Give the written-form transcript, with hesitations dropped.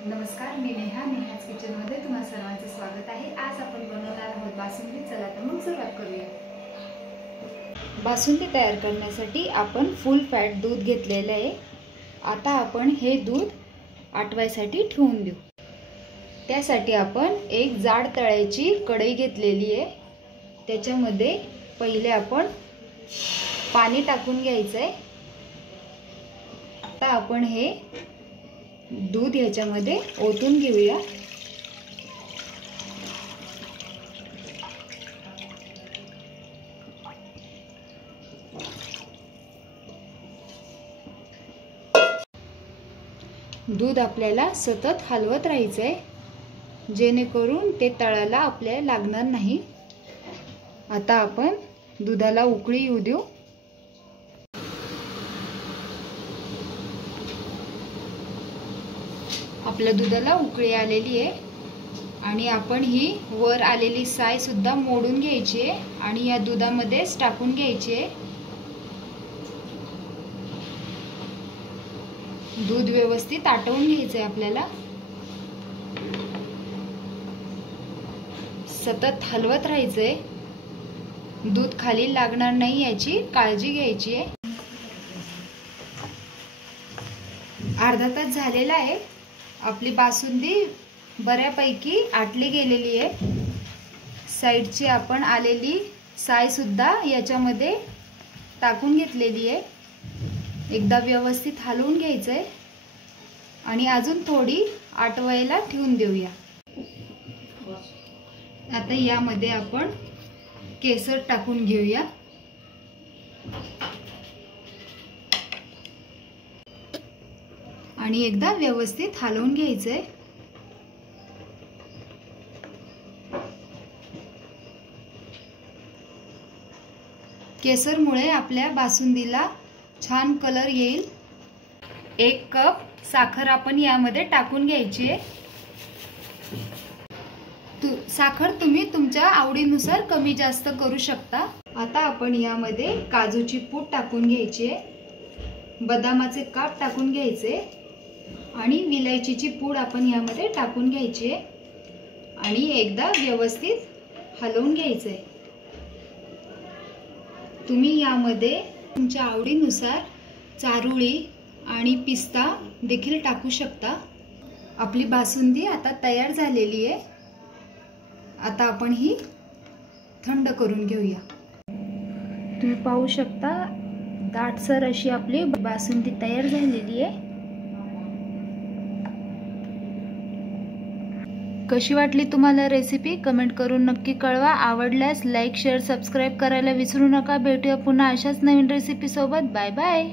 नमस्कार, मी नेहाज किचनमध्ये तुम्हा सर्वांचं स्वागत आहे। आज आपण बनवणार आहोत बासुंदी। चला तर मग सुरुवात करूया। बासुंदी तयार करण्यासाठी आपण फुल फॅट दूध घेतलेले आहे। आता आपण हे दूध आटवायसाठी ठेवून देऊ। त्यासाठी आपण एक जाड तळ्याची कढई घेतलेली आहे। त्याच्यामध्ये पहिले आपण पाणी टाकून घ्यायचं आहे। आता आपण हे दूध ह्याच्यामध्ये ओतून घेऊया। दूध आपल्याला सतत हलवत राहायचं आहे, जेणेकरून ते तळाला आपल्याला लागणार नाही। आता आपण दुधाला उकळी येऊ देऊ। आपल्या दुधाला उकळी आलेली आहे आणि आपण ही वर आलेली साय सुद्धा मोडून घ्यायची आहे आणि या दुधामध्येच टाकून घ्यायची आहे। दूध व्यवस्थित आटवून घ्यायचे आपल्याला। सतत हलवत राहायचंय, दूध खाली लागणार नाही याची काळजी घ्यायची आहे। अर्धा तास झालेला आहे। आपली बासुंदी बऱ्यापैकी आटली गेलेली आहे। साइडची आपण आलेली साय सुद्धा याच्यामध्ये टाकून घेतलेली आहे। एकदा व्यवस्थित हलवून घ्यायचंय आणि अजून थोडी आटवायला ठेवून देऊया। आता यामध्ये आपण केसर टाकून घेऊया। आणि एकदा व्यवस्थित हलवून घ्यायचंय। केसरमुळे आपल्या बासुंदीला छान कलर येईल। 1 कप साखर आपण यामध्ये टाकून घ्यायची आहे। साखर तुम्ही तुमच्या आवडीनुसार कमी जास्त करू शकता। आता आपण यामध्ये काजूची पूड टाकून घ्यायची आहे, बदामाचे काप टाकून घ्यायचे आणि विलायचीची पूड आपण यामध्ये टाकून घ्यायची आहे आणि एकदा व्यवस्थित हलवून घ्यायचे। तुम्ही यामध्ये तुमच्या आवडीनुसार चारोळी आणि पिस्ता देखील टाकू शकता। आपली बासुंदी आता तयार झालेली आहे। आता आपण ही थंड करून घेऊया। तुम्ही पाहू शकता दाटसर अशी आपली बासुंदी तयार झालेली आहे। कशी वाटली तुम्हाला रेसिपी कमेंट करून नक्की कळवा। आवडल्यास लाईक शेअर सबस्क्राइब करायला विसरू नका। भेटूया पुन्हा अशाच नवीन रेसिपी सोबत। Bye bye.